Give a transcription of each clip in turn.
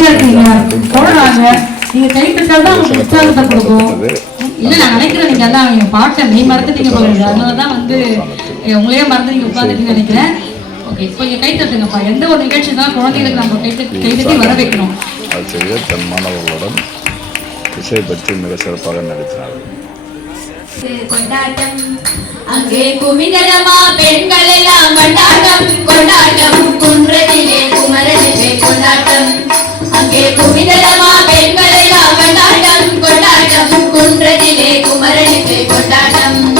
அமைதியா இருக்கீங்க போடுறாங்க. நீங்க கை தட்டால் தான் உங்களுக்கு உற்சாகத்தை கொடுக்கும். இல்ல நான் நினைக்கிறேன் நீங்க அதான் என் பாட்டை நீ மறந்துட்டீங்க போல அதனாலதான் வந்து eh, உங்களையே மறந்து நீங்க உட்காந்துட்டீங்கன்னு நினைக்கிறேன். ஓகே கொஞ்சம் கை தட்டுங்கப்பா. எந்த ஒரு நிகழ்ச்சி தான் குழந்தைகளுக்கு நம்ம கை கை தட்டி வர வைக்கணும். ஆசிரியர் தன் மாணவர்களுடன் இசை பற்றி மிக சிறப்பாக நடத்தினார் கொண்டாட்டம். அங்கே குமிதரமா பெண்கள் அங்கே குமிதரமா பெண்கள் எல்லாம் கொண்டாட்டம் கொண்டாட்டம் குன்றதிலே குமரனுக்கு கொண்டாட்டம்.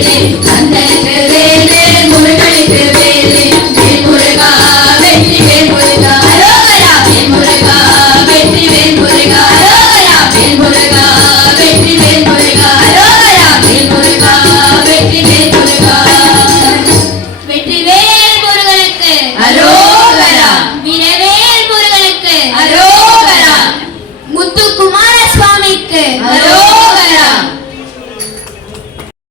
Espírito